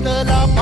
la